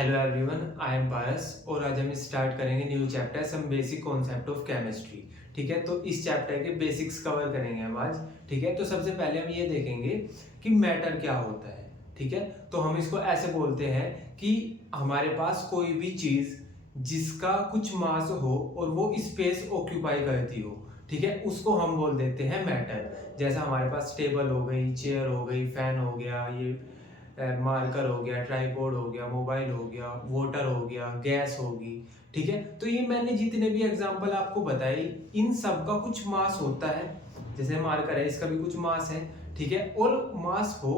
Hello everyone, I am Paras और आज हम स्टार्ट करेंगे new chapter some basic concept of chemistry. ठीक है, तो इस चैप्टर के बेसिक्स कवर करेंगे हम आज। ठीक है, तो सबसे पहले हम ये देखेंगे कि मैटर क्या होता है। ठीक है, तो हम इसको ऐसे बोलते हैं कि हमारे पास कोई भी चीज़ जिसका कुछ मास हो और वो स्पेस ऑक्यूपाई करती हो, ठीक है, उसको हम बोल देते हैं मैटर। जैसा हमारे पास टेबल हो गई, चेयर हो गई, फैन हो गया, ये मार्कर हो गया, ट्राइपॉड हो गया, मोबाइल हो गया, वाटर हो गया, गैस होगी। ठीक है, तो ये मैंने जितने भी एग्जांपल आपको बताई, इन सब का कुछ मास होता है। जैसे मार्कर है, इसका भी कुछ मास है। ठीक है, और मास हो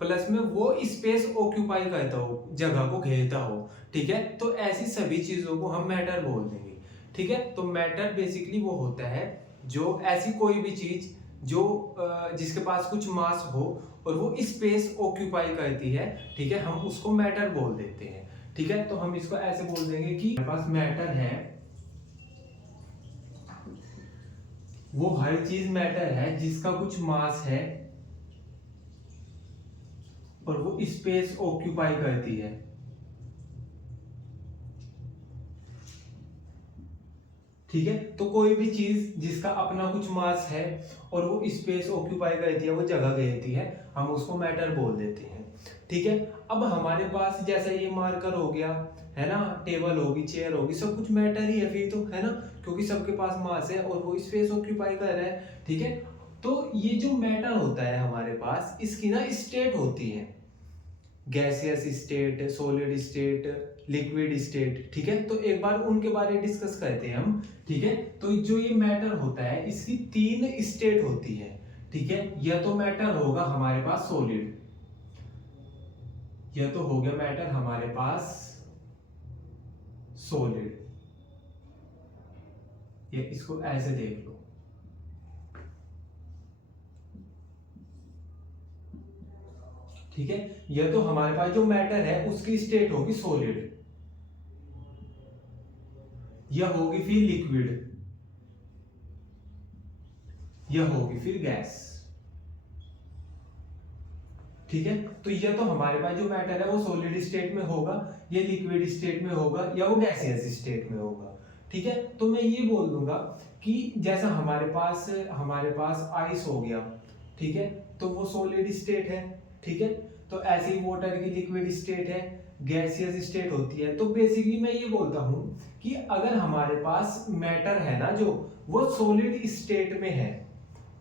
प्लस में वो स्पेस ऑक्यूपाई करता हो, जगह को घेरता हो। ठीक है, तो ऐसी सभी चीजों को हम मैटर बोल देंगे। ठीक है, तो मैटर बेसिकली वो होता है जो ऐसी कोई भी चीज जो जिसके पास कुछ मास हो और वो स्पेस ऑक्यूपाई करती है। ठीक है, हम उसको मैटर बोल देते हैं। ठीक है, तो हम इसको ऐसे बोल देंगे कि हमारे पास मैटर है, वो हर चीज मैटर है जिसका कुछ मास है और वो स्पेस ऑक्यूपाई करती है। ठीक है, तो कोई भी चीज जिसका अपना कुछ मास है और वो स्पेस ऑक्यूपाई करती है, वो जगह घेरती है, हम उसको मैटर बोल देते हैं। ठीक है, अब हमारे पास जैसा ये मार्कर हो गया, है ना, टेबल होगी, चेयर होगी, सब कुछ मैटर ही है फिर तो, है ना, क्योंकि सबके पास मास है और वो स्पेस ऑक्यूपाई कर रहा है। ठीक है, तो ये जो मैटर होता है हमारे पास, इसकी ना स्टेट होती है, gaseous state, solid state, liquid state. ठीक है, तो एक बार उनके बारे में डिस्कस करते हैं हम। ठीक है, तो जो ये मैटर होता है, इसकी तीन स्टेट होती है। ठीक है, यह तो मैटर होगा हमारे पास सॉलिड, यह तो हो गया मैटर हमारे पास सॉलिड, ये इसको ऐसे देख लो। ठीक है, यह तो हमारे पास जो मैटर है उसकी स्टेट होगी सॉलिड, यह होगी फिर लिक्विड, यह होगी फिर गैस। ठीक है, तो यह तो हमारे पास जो मैटर है वो सॉलिड स्टेट में होगा, ये लिक्विड स्टेट में होगा, या वो गैसियस स्टेट में होगा। ठीक है, तो मैं ये बोल दूंगा कि जैसा हमारे पास आइस हो गया, ठीक है, तो वो सॉलिड स्टेट है। ठीक है, तो ऐसे ही वाटर की लिक्विड स्टेट है, गैसियस स्टेट होती है। तो बेसिकली मैं ये बोलता हूं कि अगर हमारे पास मैटर है ना, जो वो सॉलिड स्टेट में है,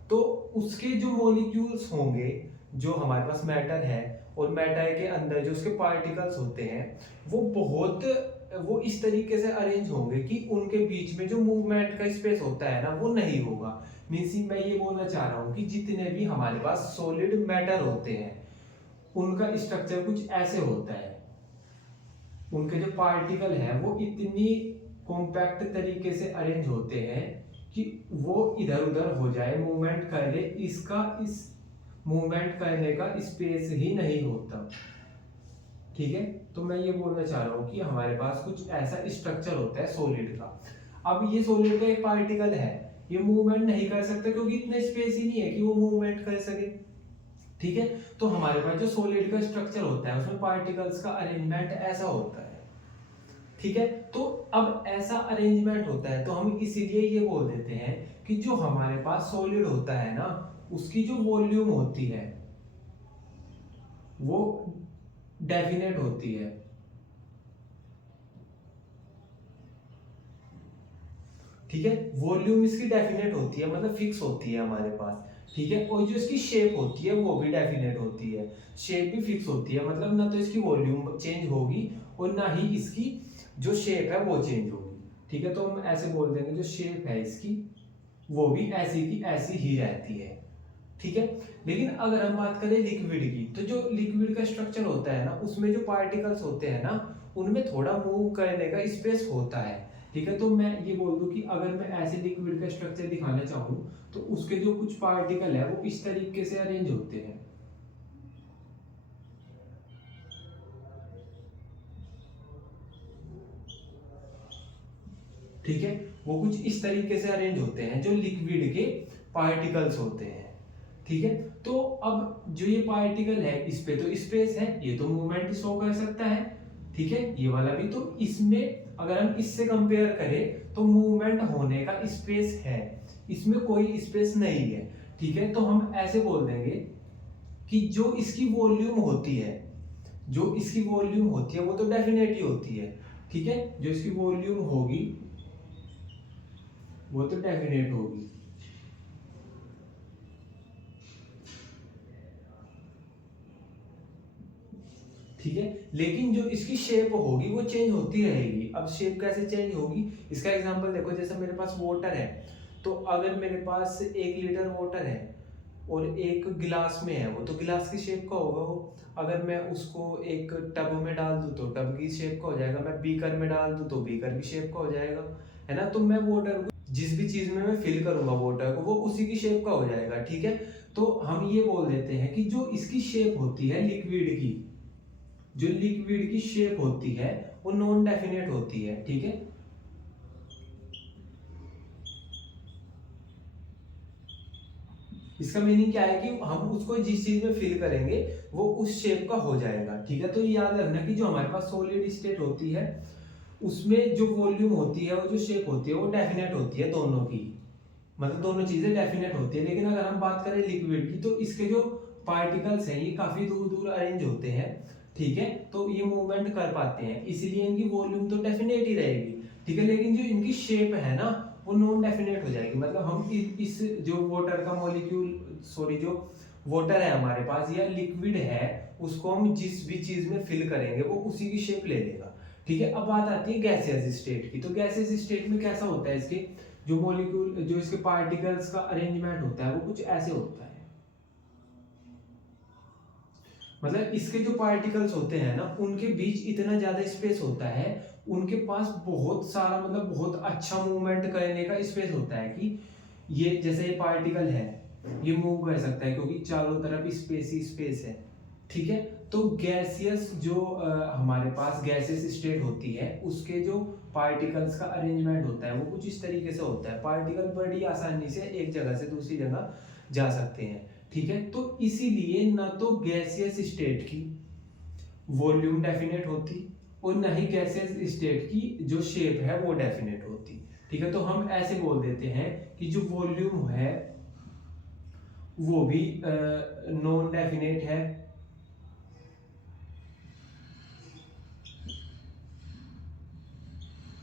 तो उसके जो मॉलिक्यूल्स होंगे, जो हमारे पास मैटर है, और मैटर के अंदर जो उसके पार्टिकल्स होते हैं, वो इस तरीके से अरेंज होंगे कि उनके बीच में जो मूवमेंट का स्पेस होता है ना, वो नहीं होगा। मींस मैं ये बोलना चाह रहा हूँ कि जितने भी हमारे पास सॉलिड मैटर होते हैं, उनका स्ट्रक्चर कुछ ऐसे होता है, उनके जो पार्टिकल है वो इतनी कॉम्पैक्ट तरीके से अरेंज होते हैं कि वो इधर उधर हो जाए, मूवमेंट करे, इसका इस मूवमेंट करने का स्पेस ही नहीं होता। ठीक है, तो मैं ये बोलना चाह रहा हूँ कि हमारे पास कुछ ऐसा स्ट्रक्चर होता है सॉलिड का। अब ये सॉलिड का एक पार्टिकल है, ये मूवमेंट नहीं कर सकता क्योंकि इतना स्पेस ही नहीं है कि वो मूवमेंट कर सके। ठीक है, तो हमारे पास जो सॉलिड का स्ट्रक्चर होता है, उसमें पार्टिकल्स का अरेंजमेंट ऐसा होता है। ठीक है, तो अब ऐसा अरेंजमेंट होता है, तो हम इसीलिए ये बोल देते हैं कि जो हमारे पास सॉलिड होता है ना, उसकी जो वॉल्यूम होती है वो डेफिनेट होती है। ठीक है, वॉल्यूम इसकी डेफिनेट होती है, मतलब फिक्स होती है हमारे पास। ठीक है, और जो इसकी शेप होती है वो भी डेफिनेट होती है, शेप भी फिक्स होती है, मतलब ना तो इसकी वॉल्यूम चेंज होगी और ना ही इसकी जो शेप है वो चेंज होगी। ठीक है, तो हम ऐसे बोल देंगे जो शेप है इसकी वो भी ऐसी की ऐसी ही रहती है। ठीक है, लेकिन अगर हम बात करें लिक्विड की, तो जो लिक्विड का स्ट्रक्चर होता है ना, उसमें जो पार्टिकल्स होते हैं ना, उनमें थोड़ा मूव करने का स्पेस होता है। ठीक है, तो मैं ये बोल दूं कि अगर मैं ऐसे लिक्विड का स्ट्रक्चर दिखाना चाहूँ, तो उसके जो कुछ पार्टिकल है वो इस तरीके से अरेंज होते हैं। ठीक है, वो कुछ इस तरीके से अरेंज होते हैं जो लिक्विड के पार्टिकल्स होते हैं। ठीक है, तो अब जो ये पार्टिकल है, इस पे तो स्पेस है, ये तो मूवमेंट शो कर सकता है। ठीक है, ये वाला भी। तो इसमें अगर हम इससे कंपेयर करें तो मूवमेंट होने का स्पेस है, इसमें कोई स्पेस नहीं है। ठीक है, तो हम ऐसे बोल देंगे कि जो इसकी वॉल्यूम होती है, जो इसकी वॉल्यूम होती है वो तो डेफिनेट ही होती है। ठीक है, जो इसकी वॉल्यूम होगी वो तो डेफिनेट होगी। ठीक है, लेकिन जो इसकी शेप होगी वो चेंज होती रहेगी। अब शेप कैसे चेंज होगी, इसका एग्जांपल देखो। जैसे मेरे पास वाटर है, तो अगर मेरे पास 1 लीटर वाटर है और एक गिलास में है, वो तो गिलास की शेप का होगा वो। अगर मैं उसको एक टब में डाल दूं तो टब की शेप का हो जाएगा, मैं बीकर में डाल दूं तो बीकर की शेप का हो जाएगा, है ना। तो मैं वाटर को जिस भी चीज में मैं फिल करूंगा वाटर को, वो उसी की शेप का हो जाएगा। ठीक है, तो हम ये बोल देते हैं कि जो इसकी शेप होती है लिक्विड की, जो लिक्विड की शेप होती है वो नॉन डेफिनेट होती है। ठीक है, इसका मीनिंग क्या है कि हम उसको जिस चीज में फिल करेंगे वो उस शेप का हो जाएगा। ठीक है, तो ये याद रखना कि जो हमारे पास सॉलिड स्टेट होती है उसमें जो वॉल्यूम होती है, वो जो शेप होती है वो डेफिनेट होती है दोनों की, मतलब दोनों चीजें डेफिनेट होती है। लेकिन अगर हम बात करें लिक्विड की, तो इसके जो पार्टिकल्स हैं ये काफी दूर दूर अरेंज होते हैं। ठीक है, तो ये मूवमेंट कर पाते हैं, इसलिए इनकी वॉल्यूम तो डेफिनेट ही रहेगी। ठीक है, लेकिन जो इनकी शेप है ना वो नॉन डेफिनेट हो जाएगी। मतलब हम इस जो वाटर का मॉलिक्यूल, सॉरी, जो वाटर है हमारे पास या लिक्विड है, उसको हम जिस भी चीज में फिल करेंगे वो उसी की शेप ले लेगा। ठीक है, अब बात आती है गैसियस स्टेट की। तो गैसियस स्टेट में कैसा होता है, इसके जो मॉलिक्यूल, जो इसके पार्टिकल्स का अरेंजमेंट होता है वो कुछ ऐसे होता है। मतलब इसके जो पार्टिकल्स होते हैं ना उनके बीच इतना ज्यादा स्पेस होता है, उनके पास बहुत सारा, मतलब बहुत अच्छा मूवमेंट करने का स्पेस होता है कि ये जैसे ये पार्टिकल है ये मूव कर सकता है क्योंकि चारों तरफ स्पेस ही स्पेस है। ठीक है, तो गैसियस जो हमारे पास गैसियस स्टेट होती है उसके जो पार्टिकल्स का अरेंजमेंट होता है वो कुछ इस तरीके से होता है। पार्टिकल बड़ी आसानी से एक जगह से दूसरी जगह जा सकते हैं। ठीक है, तो इसीलिए ना तो गैसियस स्टेट की वॉल्यूम डेफिनेट होती और ना ही गैसियस स्टेट की जो शेप है वो डेफिनेट होती। ठीक है, तो हम ऐसे बोल देते हैं कि जो वॉल्यूम है वो भी नॉन डेफिनेट है।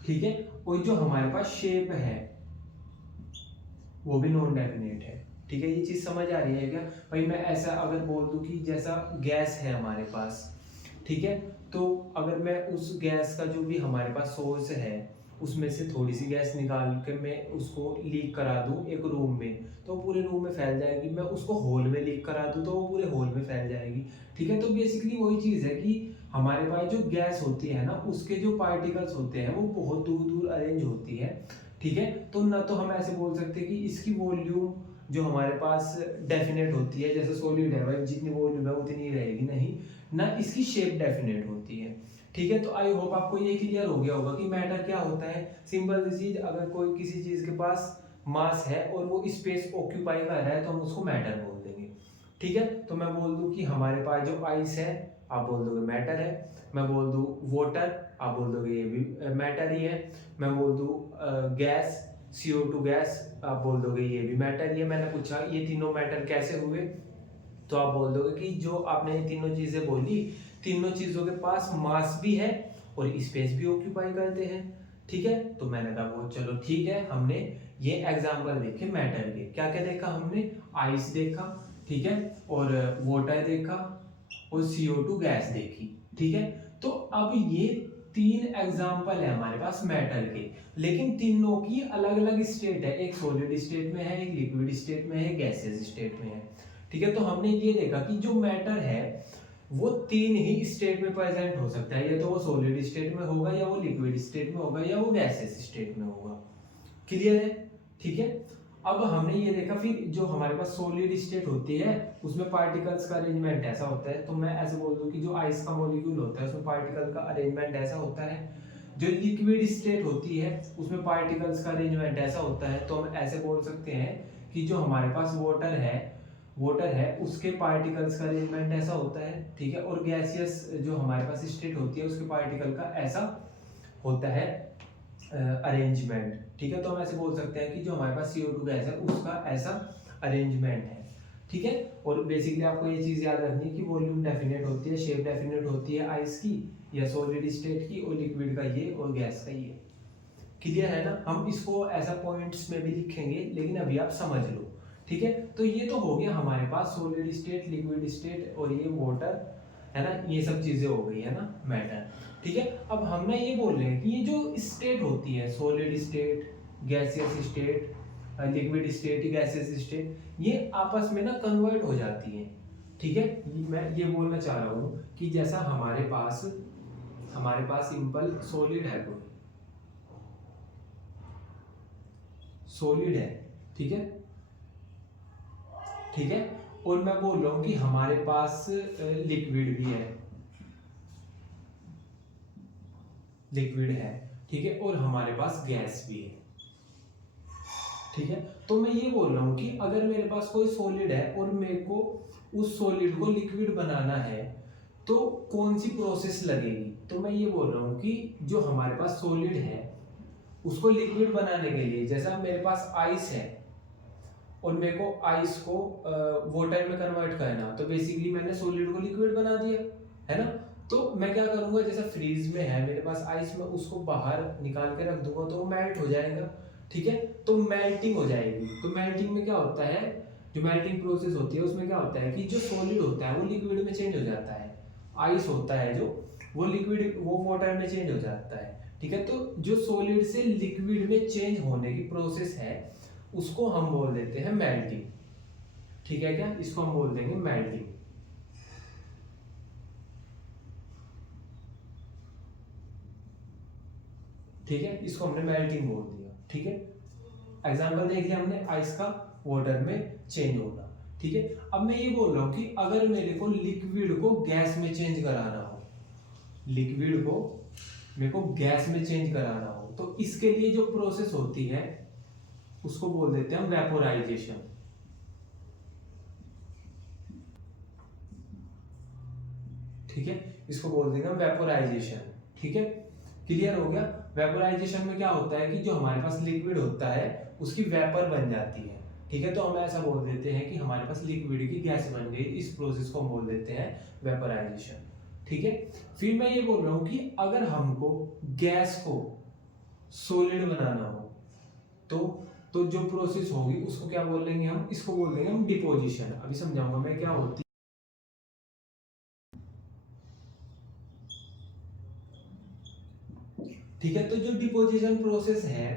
ठीक है, और जो हमारे पास शेप है वो भी नॉन डेफिनेट है। ठीक है, ये चीज समझ आ रही है क्या भाई। मैं ऐसा अगर बोल दूं कि जैसा गैस है हमारे पास, ठीक है, तो अगर मैं उस गैस का जो भी हमारे पास सोर्स है उसमें से थोड़ी सी गैस निकाल के मैं उसको लीक करा दूं एक रूम में, तो पूरे रूम में फैल जाएगी। मैं उसको होल में लीक करा दूं तो वो पूरे होल में फैल जाएगी। ठीक है, तो बेसिकली वही चीज है कि हमारे पास जो गैस होती है ना उसके जो पार्टिकल्स होते हैं वो बहुत दूर दूर अरेंज होती है। ठीक है, तो ना तो हम ऐसे बोल सकते हैं कि इसकी वॉल्यूम जो हमारे पास डेफिनेट होती है, जैसे सॉलिड है भाई जितनी वॉल्यूम है उतनी ही रहेगी, नहीं ना इसकी शेप डेफिनेट होती है। ठीक है, तो आई होप आपको ये क्लियर हो गया होगा कि मैटर क्या होता है। सिंपल सी चीज, अगर कोई किसी चीज के पास मास है और वो स्पेस ऑक्यूपाई कर रहा है तो हम उसको मैटर बोल देंगे। ठीक है, तो मैं बोल दूं कि हमारे पास जो आइस है आप बोल दोगे मैटर है। मैं बोल दूं वाटर, आप बोल दोगे ये भी मैटर ही है। मैं बोल दूं गैस, CO2 गैस, आप बोल दोगे ये भी मैटर ही है। मैंने पूछा ये तीनों मैटर कैसे हुए, तो आप बोल दोगे कि जो आपने ये तीनों चीजें बोली, तीनों चीजों के पास मास भी है और स्पेस भी ऑक्यूपाई करते हैं। ठीक है, तो मैंने कहा वो चलो ठीक है, हमने ये एग्जांपल देखे मैटर के। क्या क्या देखा हमने, आइस देखा, ठीक है, और वाटर देखा और CO2 गैस देखी। ठीक है, तो अब ये 3 एग्जाम्पल है हमारे पास मैटर के, लेकिन तीनों की अलग अलग स्टेट है। एक सॉलिड स्टेट में है, एक लिक्विड स्टेट में है, गैसियस स्टेट में है। ठीक है, तो हमने ये देखा कि जो मैटर है वो 3 ही स्टेट में प्रेजेंट हो सकता है, या तो वो सॉलिड स्टेट में होगा, या वो लिक्विड स्टेट में होगा, या वो गैसियस स्टेट में होगा। क्लियर है? ठीक है, अब हमने ये देखा फिर जो हमारे पास सॉलिड स्टेट होती है उसमें पार्टिकल्स का अरेंजमेंट ऐसा होता है। तो मैं ऐसे बोल दूं कि जो आइस का मॉलिक्यूल होता है उसमें पार्टिकल का अरेंजमेंट ऐसा होता है। जो लिक्विड स्टेट होती है उसमें पार्टिकल्स का अरेंजमेंट ऐसा होता है। तो हम ऐसे बोल सकते हैं कि जो हमारे पास वाटर है वाटर है उसके पार्टिकल्स का अरेंजमेंट ऐसा होता है, ठीक है, और गैसियस जो हमारे पास स्टेट होती है उसके पार्टिकल का ऐसा होता है अरेंजमेंट, ठीक है। तो हम ऐसे बोल सकते हैं कि जो हमारे पास CO2 गैस है उसका ऐसा अरेंजमेंट है, ठीक है। और बेसिकली आपको ये चीज़ याद रखनी है कि वॉल्यूम डेफिनेट होती है, शेप डेफिनेट होती है आइस की या सॉलिड स्टेट की, और लिक्विड का ये और गैस का ये। क्लियर है ना। हम इसको ऐसा पॉइंट्स में भी लिखेंगे लेकिन अभी आप समझ लो, ठीक है। तो ये तो हो गया हमारे पास सॉलिड स्टेट, लिक्विड स्टेट और ये वाटर है ना, ये सब चीजें हो गई है ना, मैटर, ठीक है। अब हम ना ये बोल रहे हैं कि ये जो स्टेट होती है, solid state, gaseous state, liquid state, gaseous state, ये आपस में ना कन्वर्ट हो जाती हैं, ठीक है। मैं ये बोलना चाह रहा हूँ कि जैसा हमारे पास सिंपल सॉलिड है, कोई सॉलिड है, ठीक है, ठीक है। और मैं बोल रहा हूं कि हमारे पास लिक्विड भी है, लिक्विड है, ठीक है, और हमारे पास गैस भी है, ठीक है। तो मैं ये बोल रहा हूं कि अगर मेरे पास कोई सॉलिड है और मेरे को उस सॉलिड को लिक्विड बनाना है तो कौन सी प्रोसेस लगेगी। तो मैं ये बोल रहा हूं कि जो हमारे पास सॉलिड है उसको लिक्विड बनाने के लिए, जैसा मेरे पास आइस है और मेरे को आइस को वाटर में कन्वर्ट करना, तो बेसिकली मैंने सॉलिड को लिक्विड बना दिया, है ना। तो मैं क्या करूंगा, जैसा फ्रीज में है मेरे पास आइस, में उसको बाहर निकाल के रख दूंगा तो वो मेल्ट हो जाएगा, ठीक है। तो मेल्टिंग हो जाएगी। तो मेल्टिंग में क्या होता है, जो मेल्टिंग प्रोसेस होती है उसमें क्या होता है कि जो सॉलिड होता है वो लिक्विड में चेंज हो जाता है, आइस होता है जो वो लिक्विड वो वाटर में चेंज हो जाता है, ठीक है। तो जो सॉलिड से लिक्विड में चेंज होने की प्रोसेस है उसको हम बोल देते हैं मेल्टिंग, ठीक है क्या, इसको हम बोल देंगे मेल्टिंग, ठीक है। इसको हमने मेल्टिंग बोल दिया, ठीक है। एग्जांपल देख लिया हमने आइस का वाटर में चेंज होना, ठीक है। अब मैं ये बोल रहा हूं कि अगर मेरे को लिक्विड को गैस में चेंज कराना हो, लिक्विड को मेरे को गैस में चेंज कराना हो, तो इसके लिए जो प्रोसेस होती है उसको बोल देते हैं हम वेपोराइजेशन, ठीक है। इसको बोल देंगे हम वेपोराइजेशन, ठीक है। क्लियर हो गया। वेपोराइजेशन में क्या होता है कि जो हमारे पास लिक्विड होता है उसकी वेपर बन जाती है, ठीक है। तो हम ऐसा बोल देते हैं कि हमारे पास लिक्विड की गैस बन गई, इस प्रोसेस को हम बोल देते हैं वेपोराइजेशन, ठीक है। फिर मैं ये बोल रहा हूं कि अगर हमको गैस को सॉलिड बनाना हो तो जो प्रोसेस होगी उसको क्या बोलेंगे हम, इसको बोल देंगे हम डिपोजिशन। अभी समझाऊंगा मैं क्या होती, ठीक है। तो जो डिपोजिशन प्रोसेस है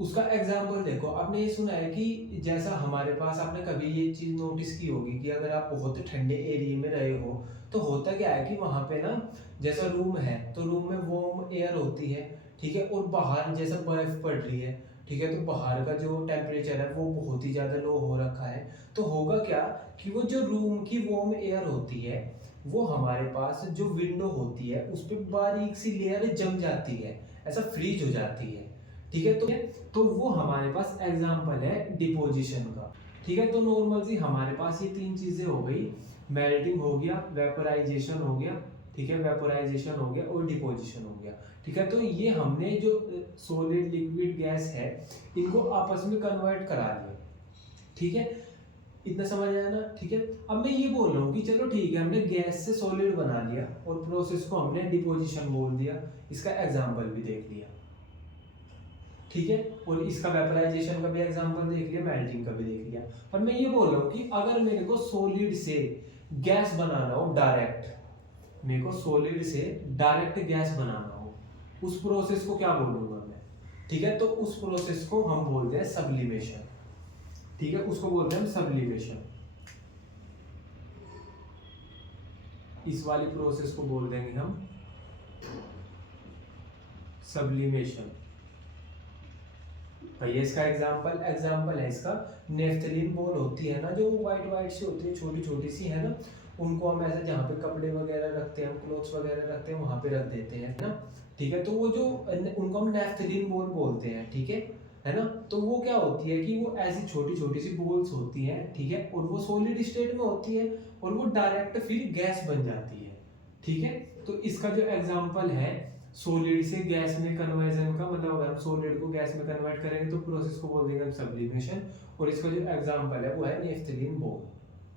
उसका एग्जांपल देखो, आपने ये सुना है कि जैसा हमारे पास, आपने कभी ये चीज नोटिस की होगी कि अगर आप बहुत ठंडे एरिया में रहे हो तो होता क्या है कि वहां पे ना, जैसा रूम है तो रूम में वार्म एयर होती है, ठीक है, और बाहर जैसा बर्फ पड़ रही है, ठीक है, तो बाहर का जो टेम्परेचर है वो बहुत ही ज्यादा लो हो रखा है। तो होगा क्या कि वो जो रूम की वार्म एयर होती है वो हमारे पास जो विंडो होती है उस पर बारीक सी लेयर जम जाती है, ऐसा फ्रीज हो जाती है, ठीक है। तो वो हमारे पास एग्जांपल है डिपोजिशन का, ठीक है। तो नॉर्मल सी हमारे पास ये तीन चीजें हो गई, मेल्टिंग हो गया, वेपोराइजेशन हो गया, ठीक है, वेपोराइजेशन हो गया और डिपोजिशन हो गया, ठीक है। तो ये हमने जो सॉलिड लिक्विड गैस है इनको आपस में कन्वर्ट करा लिया, ठीक है। इतना समझ आया ना, ठीक है। अब मैं ये बोल रहा हूँ कि चलो ठीक है, हमने गैस से सॉलिड बना लिया और प्रोसेस को हमने डिपोजिशन बोल दिया, इसका एग्जांपल भी देख लिया, ठीक है, और इसका वेपराइजेशन का भी एग्जांपल देख लिया, मेल्टिंग का भी देख लिया। पर मैं ये बोल रहा हूँ कि अगर मेरे को सॉलिड से गैस बनाना हो डायरेक्ट, मेरे को सॉलिड से डायरेक्ट गैस बनाना हो, उस प्रोसेस को क्या बोलूंगा मैं, ठीक है। तो उस प्रोसेस को हम बोलते हैं सब्लिमेशन, ठीक है, उसको बोलते हैं हम सब्लिमेशन। इस वाली प्रोसेस को बोल देंगे हम सब्लिमेशन। भैया इसका एग्जाम्पल है इसका नेफ्थलीन बॉल होती है ना, जो व्हाइट व्हाइट सी होती है, छोटी छोटी सी है ना, उनको हम ऐसे जहाँ पे कपड़े वगैरह रखते हैं, हम क्लोथ्स वगैरह रखते हैं वहां पे रख देते हैं ना, ठीक है। तो वो जो उनको हम नेफ्थलीन बॉल बोलते हैं, ठीक है है ना। तो वो क्या होती है कि वो ऐसी छोटी छोटी सी बॉल्स होती हैं, ठीक है, और वो सॉलिड स्टेट में होती है और वो डायरेक्ट फिर गैस बन जाती है, ठीक है। तो इसका जो एग्जांपल है सॉलिड से गैस में कन्वर्जन का, मतलब अगर हम सॉलिड को गैस में कन्वर्ट करेंगे तो प्रोसेस को बोल देंगे हम सब्लिमेशन, और इसका जो एग्जांपल है वो है नेफ्थलीन बॉल,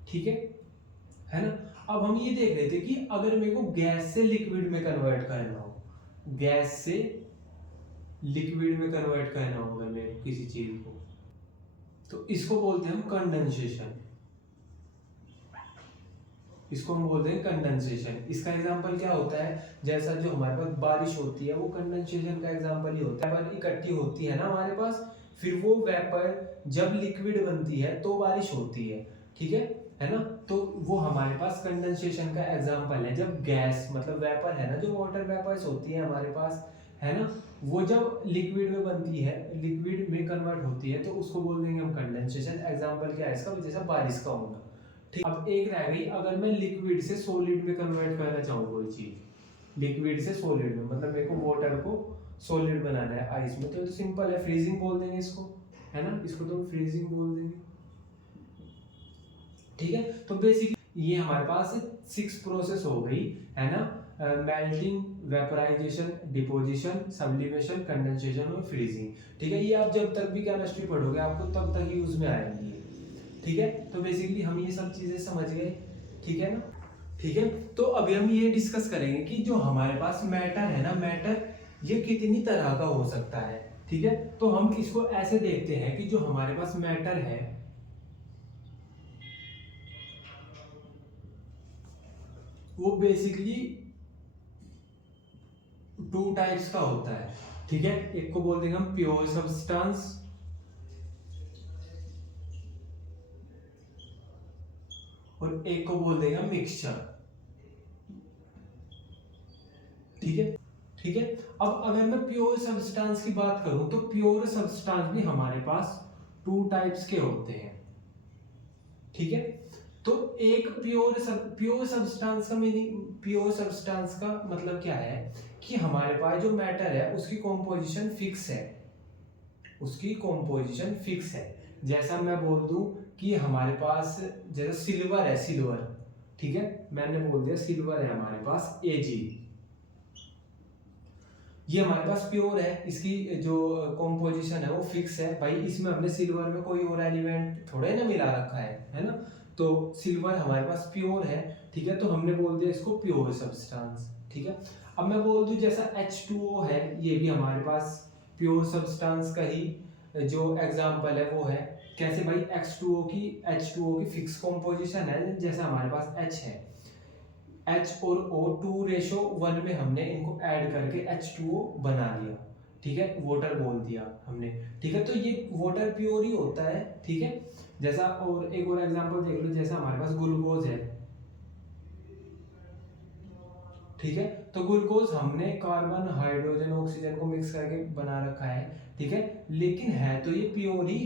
ठीक है ना। अब हम ये देख रहे थे कि अगर मेरे को गैस से लिक्विड में कन्वर्ट करना हो, गैस से लिक्विड में कन्वर्ट करना हो अगर मेरे को किसी चीज को, तो इसको बोलते हैं हम कंडेंसेशन, इसको हम बोलते हैं कंडेंसेशन। इसका एग्जांपल क्या होता है, जैसा जो हमारे पास बारिश होती है वो कंडेंसेशन का एग्जांपल ही होता है। वेपर इकट्ठी होती है ना हमारे पास, फिर वो वेपर जब लिक्विड बनती है तो बारिश होती है, ठीक है ना। तो वो हमारे पास कंडेंसेशन का एग्जांपल है। जब गैस मतलब वेपर है ना, जो वाटर वेपर्स होती है हमारे पास, है ना, वो जब लिक्विड में बनती है, लिक्विड में कन्वर्ट होती है, तो उसको बोल देंगे हम कंडेंसेशन। एग्जांपल क्या है इसका, जैसा बारिश का होना, ठीक। अब एक रह गई, अगर मैं लिक्विड से सॉलिड में कन्वर्ट करना चाहूँ कोई चीज, लिक्विड से सॉलिड में, मतलब मेरे को वाटर को सॉलिड बनाना है आइस में, तो सिंपल है, फ्रीजिंग बोल देंगे इसको, है ना, इसको तो फ्रीजिंग बोल देंगे, ठीक है। तो बेसिकली ये हमारे पास 6 प्रोसेस हो गई, है ना, melting, vaporisation, deposition, sublimation, condensation और फ्रीजिंग, ठीक है। ये आप जब तक भी केमिस्ट्री पढ़ोगे आपको तब तक यूज में आएंगी, ठीक है। तो बेसिकली हम ये सब चीजें समझ गए, ठीक है ना, ठीक है। तो अभी हम ये डिस्कस करेंगे कि जो हमारे पास मैटर है ना, मैटर ये कितनी तरह का हो सकता है, ठीक है। तो हम इसको ऐसे देखते हैं कि जो हमारे पास मैटर है वो बेसिकली 2 टाइप्स का होता है, ठीक है। एक को बोल देंगे हम प्योर सब्सटेंस, और एक को बोल देंगे मिक्सचर, ठीक है, ठीक है। अब अगर मैं प्योर सब्सटेंस की बात करूं तो प्योर सब्सटेंस भी हमारे पास 2 टाइप्स के होते हैं, ठीक है। तो एक प्योर सब्सटेंस का मीनिंग, प्योर सब्सटेंस का मतलब क्या है कि हमारे पास जो मैटर है उसकी कॉम्पोजिशन फिक्स है, उसकी कॉम्पोजिशन फिक्स है। जैसा मैं बोल दूं कि हमारे पास जैसे सिल्वर है, सिल्वर, ठीक है, मैंने बोल दिया सिल्वर है हमारे पास Ag, ये हमारे पास प्योर है, इसकी जो कॉम्पोजिशन है वो फिक्स है। भाई इसमें हमने सिल्वर में कोई और एलिमेंट थोड़े ना मिला रखा है ना। तो सिल्वर हमारे पास प्योर है, ठीक है, तो हमने बोल दिया इसको प्योर सब्सटेंस, ठीक है। अब मैं बोल दूं जैसा H2O है, ये भी हमारे पास प्योर सब्सटेंस का ही जो एग्जांपल है वो है। कैसे भाई, H2O की फिक्स कॉम्पोजिशन है, जैसा हमारे पास H है, H और O 2:1 में हमने इनको ऐड करके H2O बना लिया, ठीक है, वाटर बोल दिया हमने, ठीक है। तो ये वाटर प्योर ही होता है, ठीक है। जैसा और एक और एग्जांपल देख लो, जैसा हमारे पास ग्लूकोज है, ठीक है। तो ग्लूकोज हमने कार्बन, हाइड्रोजन, ऑक्सीजन को मिक्स करके बना रखा है, ठीक है, लेकिन है तो ये प्योर ही,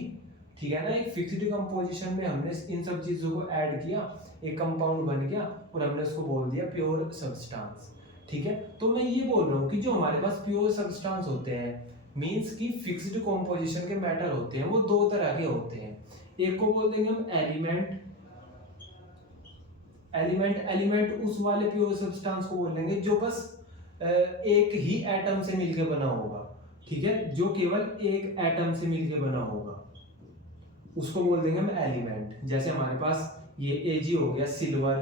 ठीक है ना। एक फिक्स्ड कंपोजिशन में हमने इन सब चीजों को ऐड किया, एक कंपाउंड बन गया और हमने उसको बोल दिया प्योर सब्सटेंस, ठीक है। तो मैं ये बोल रहा हूँ कि जो हमारे पास प्योर सब्सटेंस होते हैं मींस की फिक्स्ड कंपोजिशन के मैटर होते हैं, वो 2 तरह के होते हैं। एक को बोल देंगे हम एलिमेंट, एलिमेंट उस वाले प्योर सब्सटेंस को बोलेंगे जो बस एक ही एटम से मिलकर बना होगा, ठीक है, जो केवल एक एटम से मिलकर बना होगा, उसको बोल देंगे हम एलिमेंट। जैसे हमारे पास ये Ag हो गया सिल्वर,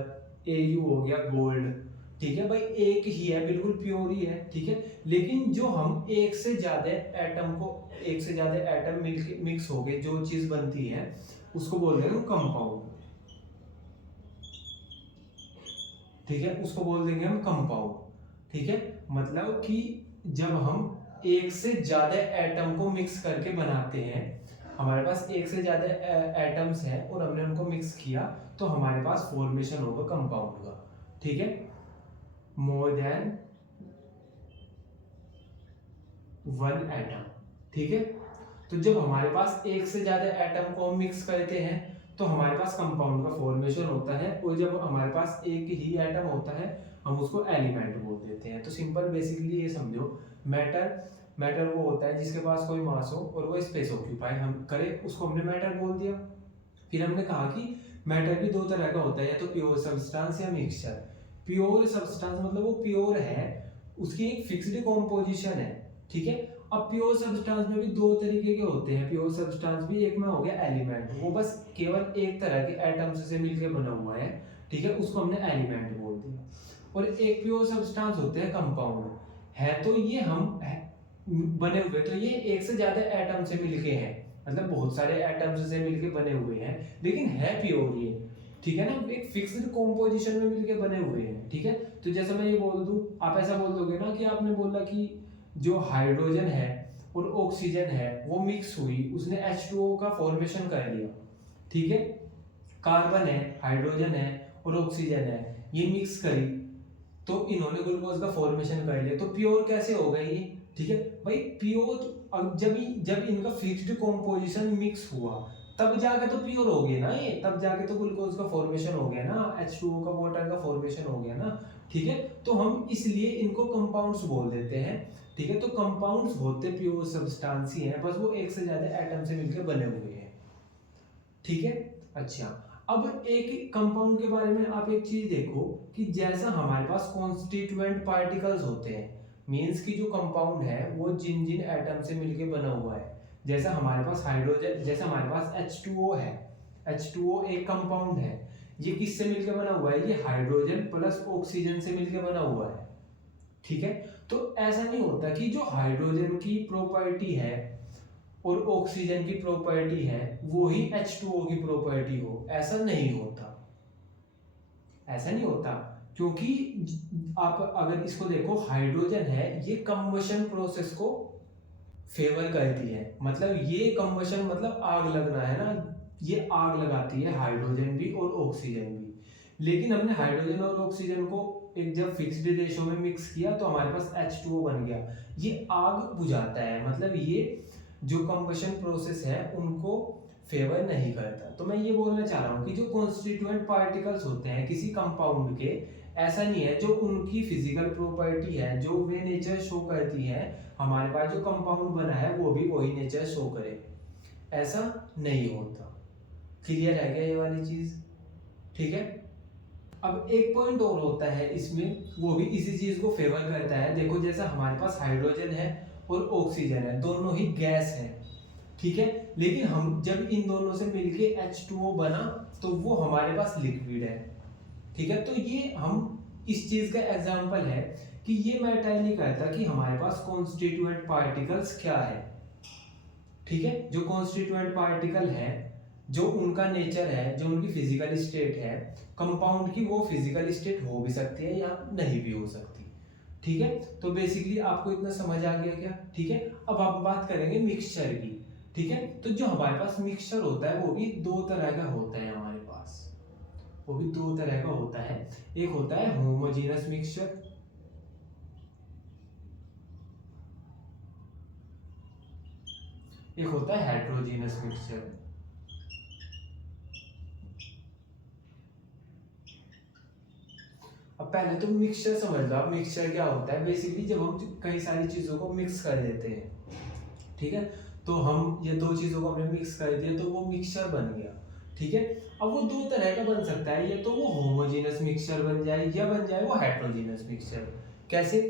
Au हो गया गोल्ड, ठीक है भाई, एक ही है, बिल्कुल प्योर ही है, ठीक है। लेकिन जो हम एक से ज्यादा एटम मिलके मिक्स हो गए जो चीज बनती है उसको बोल देंगे कंपाउंड, ठीक है, उसको बोल देंगे हम कंपाउंड, ठीक है। मतलब कि जब हम एक से ज्यादा एटम को मिक्स करके बनाते हैं, हमारे पास एक से ज्यादा एटम्स हैं और हमने उनको मिक्स किया, तो हमारे पास फॉर्मेशन होगा कंपाउंड का, ठीक है, मोर देन 1 एटम, ठीक है। तो जब हमारे पास एक से ज्यादा एटम को हम मिक्स करते हैं तो हमारे पास कंपाउंड का फॉर्मेशन होता है, और जब हमारे पास एक ही एटम होता है हम उसको एलिमेंट बोल देते हैं। तो सिंपल बेसिकली ये समझो, मैटर मैटर वो होता है जिसके पास कोई मास हो और वो स्पेस ऑक्यूपाई हम करे, उसको हमने मैटर बोल दिया। फिर हमने कहा कि मैटर भी दो तरह का होता है, या तो प्योर सब्सटेंस या मिक्सचर। प्योर सब्सटेंस मतलब वो प्योर है, उसकी एक फिक्स्ड कॉम्पोजिशन है, ठीक है। अब प्योर सब्सटेंस में भी दो तरीके के होते हैं। प्योर सब्सटेंस भी एक में हो गया एलिमेंट, वो बस केवल एक तरह के एटम्स से मिलकर बना हुआ है, ठीक है, उसको हमने एलिमेंट बोल दिया। और एक प्योर सब्सटेंस होते हैं कंपाउंड, है तो ये हम बने हुए, तो ये एक से ज्यादा एटम से मिलके हैं, मतलब बहुत सारे एटम्स से मिलके बने हुए हैं, लेकिन है प्योर ये, ठीक है ना, एक फिक्स्ड कॉम्पोजिशन में मिलके बने हुए हैं, ठीक है। तो जैसे मैं ये बोल दूं, आप ऐसा बोल दोगे ना कि आपने बोला कि जो हाइड्रोजन है और ऑक्सीजन है वो मिक्स हुई, उसने H2O का फॉर्मेशन कर लिया, ठीक है। कार्बन है, हाइड्रोजन है और ऑक्सीजन है, ये मिक्स करी तो इन्होंने ग्लूकोज का फॉर्मेशन कर लिया, तो प्योर कैसे हो गई ये, ठीक है भाई। प्योर जब इनका फिक्स्ड कॉम्पोजिशन मिक्स हुआ तब जाके तो प्योर हो गए ना ये, तब जाके तो ग्लूकोज का फॉर्मेशन हो गया ना, H2O का वाटर का फॉर्मेशन हो गया ना, ठीक है। तो हम इसलिए इनको कंपाउंड्स बोल देते हैं, ठीक है। तो कंपाउंड्स होते प्योर सब्सटेंस ही हैं, बस वो एक से ज्यादा एटम से मिलकर बने हुए हैं, ठीक है। अच्छा, अब एक कंपाउंड के बारे में आप एक चीज देखो कि जैसा हमारे पास कॉन्स्टिट्यूएंट पार्टिकल्स होते हैं, मींस कि जो कंपाउंड है वो जिन जिन एटम से मिलके बना हुआ है, जैसा हमारे पास हाइड्रोजन, जैसा हमारे पास H2O है, H2O एक कंपाउंड है, ये किससे मिलके बना हुआ है, ये हाइड्रोजन प्लस ऑक्सीजन से मिलके बना हुआ है, ठीक है। तो ऐसा नहीं होता कि जो हाइड्रोजन की प्रॉपर्टी है और ऑक्सीजन की प्रॉपर्टी है वो ही H2O की प्रॉपर्टी हो, ऐसा नहीं होता, ऐसा नहीं होता। क्योंकि आप अगर इसको देखो, हाइड्रोजन है ये कंबशन प्रोसेस को फेवर करती है, मतलब ये कंबशन मतलब आग लगना है ना, ये आग लगाती है हाइड्रोजन भी और ऑक्सीजन भी। लेकिन हमने हाइड्रोजन और ऑक्सीजन को एक जब फिक्स्ड रेशो में मिक्स किया तो हमारे पास H2O बन गया, ये आग बुझाता है, मतलब ये जो कंबशन प्रोसेस है उनको फेवर नहीं करता। तो मैं ये बोलना चाह रहा हूँ कि जो कॉन्स्टिट्यूएंट पार्टिकल्स होते हैं किसी कंपाउंड के, ऐसा नहीं है जो उनकी फिजिकल प्रॉपर्टी है, जो वे नेचर शो करती है, हमारे पास जो कंपाउंड बना है वो भी वही नेचर शो करे, ऐसा नहीं होता। क्लियर है क्या ये वाली चीज, ठीक है। अब एक पॉइंट और होता है इसमें, वो भी इसी चीज को फेवर करता है। देखो जैसा हमारे पास हाइड्रोजन है और ऑक्सीजन है, दोनों ही गैस है, ठीक है, लेकिन हम जब इन दोनों से मिलके H2O बना तो वो हमारे पास लिक्विड है, ठीक है। तो ये हम इस चीज का एग्जांपल है कि ये मैटर नहीं करता कि हमारे पास कॉन्स्टिट्यूएंट पार्टिकल्स क्या है, ठीक है। जो कॉन्स्टिट्यूएंट पार्टिकल है, जो उनका नेचर है, जो उनकी फिजिकल स्टेट है, कंपाउंड की वो फिजिकल स्टेट हो भी सकती है या नहीं भी हो सकती, ठीक है। तो बेसिकली आपको इतना समझ आ गया क्या, ठीक है। अब आप बात करेंगे मिक्सचर की, ठीक है। तो जो हमारे पास मिक्सचर होता है वो भी दो तरह का होता है हमारे पास, वो भी दो तरह का होता है। एक होता है होमोजेनस मिक्सचर, एक होता है हेट्रोजेनस मिक्सचर। अब पहले तो मिक्सचर समझ लो आप, मिक्सचर क्या होता है। बेसिकली जब हम कई सारी चीजों को मिक्स कर देते हैं, ठीक है, तो हम ये दो चीजों को हमने मिक्स कर दिया तो वो मिक्सचर बन गया, ठीक है। अब वो दो तरह का बन सकता है, या तो वो होमोजेनस मिक्सचर बन जाए या बन जाए वो हेट्रोजेनस मिक्सचर। कैसे?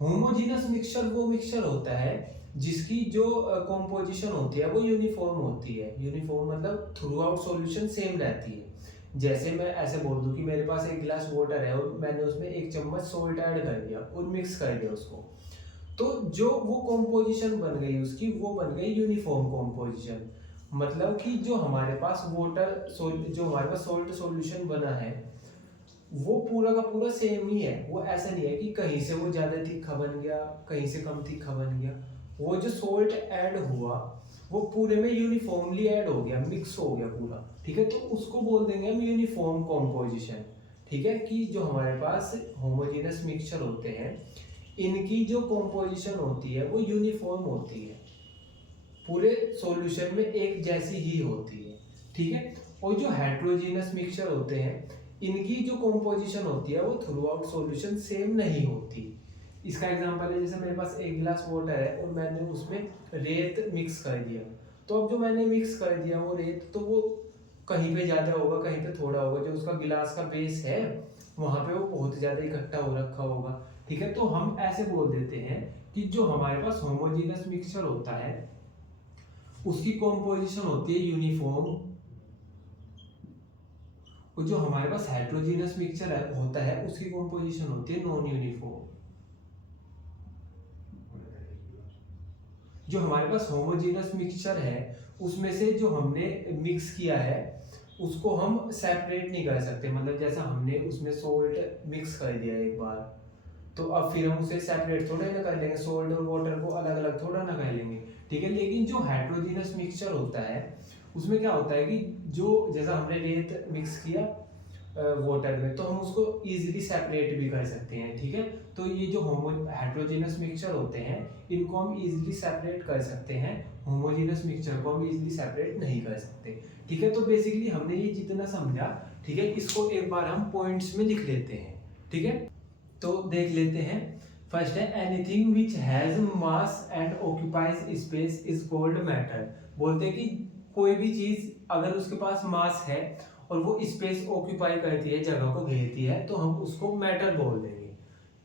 होमोजेनस मिक्सचर वो मिक्सचर होता है जिसकी जो कॉम्पोजिशन होती है वो यूनिफॉर्म होती है। यूनिफॉर्म मतलब थ्रू आउट सॉल्यूशन सेम रहती है। जैसे मैं ऐसे बोल दूं कि मेरे पास एक गिलास वाटर है और मैंने उसमें एक चम्मच सोल्ट ऐड कर दिया और मिक्स कर दिया उसको, तो जो वो कॉम्पोजिशन बन गई उसकी, वो बन गई यूनिफॉर्म कॉम्पोजिशन। मतलब कि जो हमारे पास जो हमारे पास सोल्ट सॉल्यूशन बना है वो पूरा का पूरा सेम ही है। वो ऐसा नहीं है कि कहीं से वो ज्यादा तीखा बन गया, कहीं से कम तीखा बन गया। वो जो सोल्ट ऐड हुआ वो पूरे में यूनिफॉर्मली ऐड हो गया, मिक्स हो गया पूरा, ठीक है। तो उसको बोल देंगे हम यूनिफॉर्म कॉम्पोजिशन, ठीक है। कि जो हमारे पास होमोजेनस मिक्सचर होते हैं इनकी जो कॉम्पोजिशन होती है वो यूनिफॉर्म होती है, पूरे सॉल्यूशन में एक जैसी ही होती है, ठीक है। और जो हेट्रोजेनस मिक्सचर होते हैं इनकी जो कॉम्पोजिशन होती है वो थ्रू आउट सॉल्यूशन सेम नहीं होती। इसका एग्जांपल है जैसे मेरे पास एक गिलास वाटर है और मैंने उसमें रेत मिक्स कर दिया। तो अब जो मैंने मिक्स कर दिया वो रेत, तो वो कहीं पे ज़्यादा होगा, कहीं पे थोड़ा होगा। जो उसका गिलास का बेस है वहाँ पे वो बहुत ज़्यादा इकट्ठा हो रखा होगा। ठीक है, तो हम ऐसे बोल देते हैं कि जो हमारे पास होमोजीनस मिक्सचर होता है उसकी कॉम्पोजिशन होती है यूनिफॉर्म, और जो हमारे पास हेट्रोजीनस मिक्सचर होता है उसकी कॉम्पोजिशन होती है नॉन यूनिफॉर्म। जो हमारे पास होमोजीनस मिक्सचर है उसमें से जो हमने मिक्स किया है उसको हम सेपरेट नहीं कर सकते। मतलब जैसा हमने उसमें सोल्ट मिक्स कर दिया एक बार, तो अब फिर हम उसे सेपरेट थोड़ा ना कर लेंगे, सोल्ट और वाटर को अलग अलग थोड़ा ना कर लेंगे। ठीक है, लेकिन जो हेट्रोजीनस मिक्सचर होता है उसमें क्या होता है कि जो जैसा हमने रेत मिक्स किया वाटर में, तो हम उसको इजीली सेपरेट भी कर सकते हैं। ठीक है, तो ये जो हेट्रोजीनस मिक्सचर होते हैं इनको हम इजीली सेपरेट कर सकते हैं, होमोजीनस मिक्सचर को हम इजीली सेपरेट नहीं कर सकते। ठीक है, तो बेसिकली हमने ये जितना समझा, ठीक है, इसको एक बार हम पॉइंट्स में लिख लेते हैं। ठीक है, तो देख लेते हैं। फर्स्ट है anything which has mass and occupies space is called matter. बोलते हैं कि कोई भी चीज अगर उसके पास मास है और वो स्पेस ऑक्यूपाई करती है, जगह को घेरती है, तो हम उसको मैटर बोल देंगे।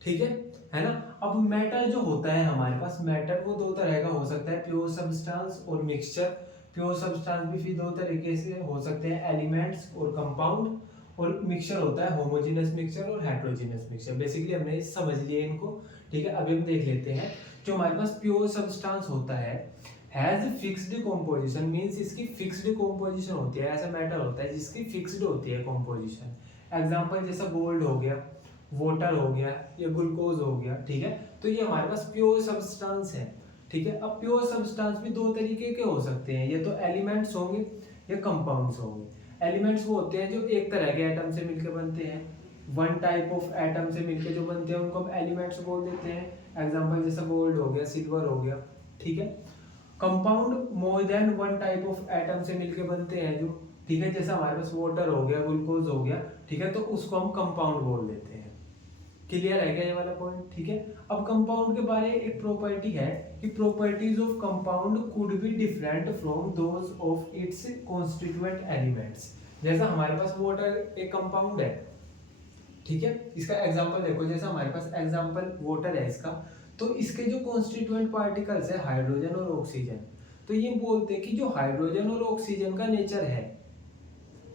ठीक है ना। अब मैटर जो होता है हमारे पास, मैटर वो दो तरह का हो सकता है, प्योर सब्सटेंस और मिक्सचर। प्योर सब्सटेंस भी फिर दो तरीके से हो सकते हैं, एलिमेंट्स और कंपाउंड। और मिक्सचर होता है होमोजेनस मिक्सचर और हेट्रोजेनस मिक्सचर। बेसिकली हमने समझ लिया इनको। ठीक है, अभी हम देख लेते हैं। जो हमारे पास प्योर सब्सटेंस होता है हैज फिक्स्ड कॉम्पोजिशन, मींस इसकी फिक्स्ड कॉम्पोजिशन होती है। ऐसा मैटर होता है जिसकी फिक्स्ड होती है कॉम्पोजिशन। एग्जांपल जैसा गोल्ड हो गया, वाटर हो गया या ग्लूकोज हो गया। ठीक है, तो ये हमारे पास प्योर सब्सटेंस है। ठीक है, अब प्योर सब्सटेंस भी दो तरीके के हो सकते हैं, ये तो एलिमेंट्स होंगे या कंपाउंड्स होंगे। एलिमेंट्स वो होते हैं जो एक तरह के एटम से मिलकर बनते हैं, वन टाइप ऑफ एटम से मिलकर जो बनते हैं उनको हम एलिमेंट्स बोल देते हैं। एग्जांपल जैसा गोल्ड हो गया, सिल्वर हो गया। ठीक है, compound more than one type of atom से मिलकर बनते हैं जो, ठीक है, जैसा हमारे पास वाटर हो गया, ग्लूकोज हो गया। ठीक है, तो उसको हम कंपाउंड बोल देते हैं। क्लियर है क्या ये वाला पॉइंट? ठीक है, अब कंपाउंड के बारे में एक प्रॉपर्टी है कि properties of compound could be different from those of its constituent elements. जैसा हमारे पास वाटर एक कंपाउंड है, ठीक है, इसका एग्जांपल देखो, जैसा हमारे पास एग्जांपल वाटर है इसका, तो इसके जो कॉन्स्टिट्यूएंट पार्टिकल्स है हाइड्रोजन और ऑक्सीजन, तो ये बोलते हैं कि जो हाइड्रोजन और ऑक्सीजन का नेचर है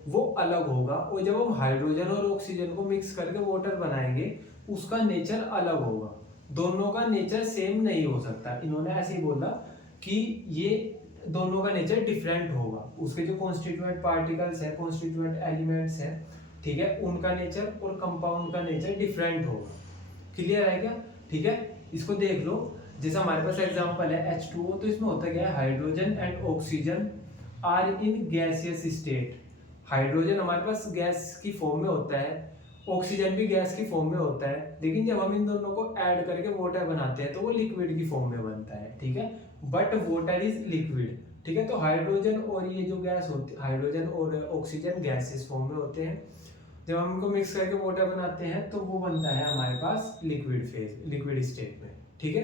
वो अलग होगा, और जब हम हाइड्रोजन और ऑक्सीजन को मिक्स करके वाटर बनाएंगे उसका नेचर अलग होगा। दोनों का नेचर सेम नहीं हो सकता। इन्होंने ऐसे ही बोला कि ये दोनों का नेचर डिफरेंट होगा। उसके जो कॉन्स्टिट्यूएंट पार्टिकल्स है, कॉन्स्टिट्यूएंट एलिमेंट्स है, ठीक है, उनका नेचर और कंपाउंड का नेचर डिफरेंट होगा। क्लियर है क्या? ठीक है, इसको देख लो। जैसा हमारे पास एग्जांपल है H2O, तो इसमें होता क्या है, hydrogen and oxygen are in gaseous state. Hydrogen हमारे पास गैस की फॉर्म में होता है, ऑक्सीजन भी गैस की फॉर्म में होता है, लेकिन जब हम इन दोनों को ऐड करके वाटर बनाते हैं तो वो लिक्विड की फॉर्म में बनता है। ठीक है, बट वाटर इज लिक्विड। ठीक है, तो हाइड्रोजन और ये जो गैस होती है, हाइड्रोजन और ऑक्सीजन गैसेस फॉर्म में होते हैं। जब हम इनको मिक्स करके वाटर बनाते हैं तो वो बनता है हमारे पास लिक्विड फेज, लिक्विड स्टेट में। ठीक है,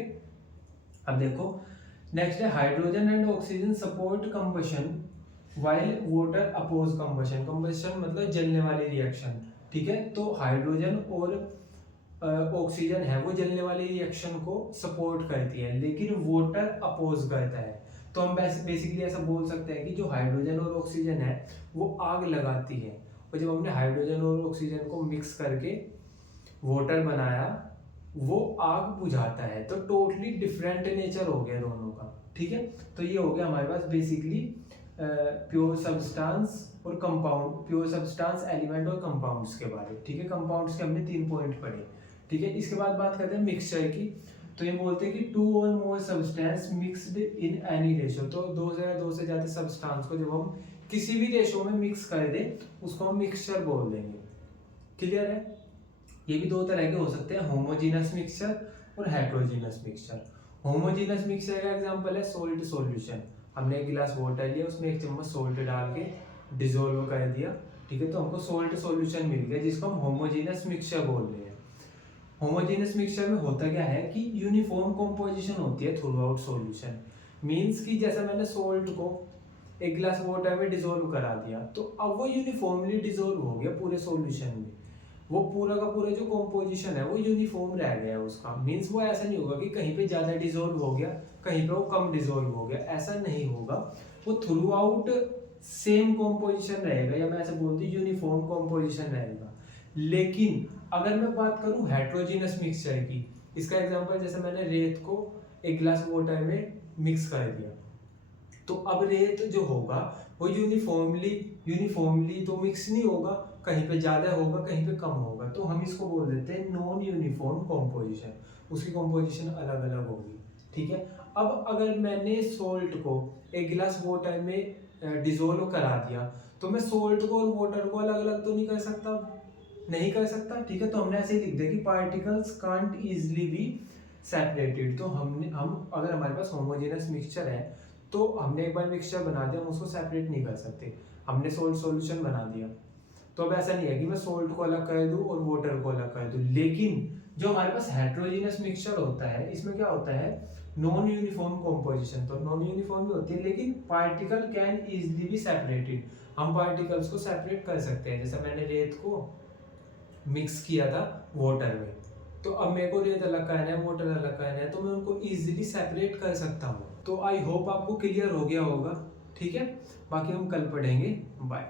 अब देखो नेक्स्ट है hydrogen and oxygen support combustion while water oppose combustion. Combustion मतलब जलने वाली रिएक्शन। ठीक है, तो हाइड्रोजन और ऑक्सीजन है वो जलने वाली रिएक्शन को सपोर्ट करती है, लेकिन वाटर अपोज करता है। तो हम बेसिकली ऐसा बोल सकते हैं कि जो हाइड्रोजन और ऑक्सीजन है वो आग लगाती है, और जब हमने हाइड्रोजन और ऑक्सीजन को मिक्स करके वाटर बनाया वो आग बुझाता है। तो टोटली डिफरेंट नेचर हो गया दोनों का। ठीक है, तो ये हो गया हमारे पास बेसिकली प्योर सब्सटेंस और कंपाउंड, प्योर सब्सटेंस, एलिमेंट और कंपाउंड्स के बारे। ठीक है, कंपाउंड्स के हमने 3 पॉइंट पढ़े। ठीक है, इसके बाद बात करते हैं मिक्सचर की। तो ये बोलते हैं कि 2 और more substance mixed in any ratio. तो 2 से ज्यादा सब्सटेंस को जब हम किसी भी रेशो में मिक्स कर दें उसको हम मिक्सचर बोल देंगे। क्लियर है? ये भी 2 तरह के हो सकते हैं, होमोजीनस मिक्सचर और हेट्रोजीनस मिक्सचर। होमोजीनस मिक्सचर का एग्जांपल है सोल्ट सॉल्यूशन। हमने एक गिलास वाटर लिया, उसमें 1 चम्मच सोल्ट डाल के डिसोल्व कर दिया। ठीक है, तो हमको सोल्ट सॉल्यूशन मिल गया जिसको हम होमोजीनस मिक्सचर बोल रहे हैं। होमोजेनियस मिक्सचर में होता क्या है कि यूनिफॉर्म कंपोजिशन होती है थ्रू आउट सॉल्यूशन। मींस कि जैसा मैंने सोल्ट को एक गिलास वाटर में डिसॉल्व करा दिया, तो अब वो यूनिफॉर्मली डिसॉल्व हो गया पूरे सॉल्यूशन में। वो पूरा का पूरा जो कंपोजिशन है वो यूनिफॉर्म रह गया उसका। मींस वो ऐसा नहीं होगा कि कहीं पे ज़्यादा डिसॉल्व हो गया, कहीं पे वो कम डिसॉल्व हो गया, ऐसा नहीं होगा। वो थ्रू आउट सेम कंपोजिशन रहेगा, या मैं ऐसे बोलती हूँ यूनिफॉर्म कंपोजिशन रहेगा। लेकिन अगर मैं बात करूँ हेट्रोजीनस मिक्सचर की, इसका एग्जांपल जैसे मैंने रेत को एक गिलास वाटर में मिक्स कर दिया, तो अब रेत जो होगा वो यूनिफॉर्मली तो मिक्स नहीं होगा, कहीं पे ज़्यादा होगा कहीं पे कम होगा, तो हम इसको बोल देते हैं नॉन यूनिफॉर्म कॉम्पोजिशन। उसकी कॉम्पोजिशन अलग अलग होगी, ठीक है। अब अगर मैंने सोल्ट को एक गिलास वाटर में डिसोल्व करा दिया, तो मैं सोल्ट को और वाटर को अलग अलग तो नहीं कर सकता, ठीक है। तो हमने ऐसे ही लिख दिया कि particles can't easily be separated. तो हम अगर हमारे पास होमोजेनस मिक्सचर है, तो हमने एक बार मिक्सचर बना दिया, हम उसको सेपरेट नहीं कर सकते। हमने सोल्ट सॉल्यूशन बना दिया, तो अब ऐसा नहीं है कि मैं सोल्ट को अलग कर दूं और वाटर को अलग कर दूं। लेकिन जो हमारे पास हेट्रोजीनस मिक्सचर होता है, इसमें क्या होता है, नॉन यूनिफॉर्म कॉम्पोजिशन। तो नॉन यूनिफॉर्म भी होती है, लेकिन particle can easily be separated. हम पार्टिकल्स को सेपरेट कर सकते हैं। जैसे मैंने रेत को मिक्स किया था वाटर में, तो अब मेरे को रेत अलग करना है, वाटर अलग करना है, तो मैं उनको इजीली सेपरेट कर सकता हूँ। तो आई होप आपको क्लियर हो गया होगा, ठीक है। बाकी हम कल पढ़ेंगे। बाय।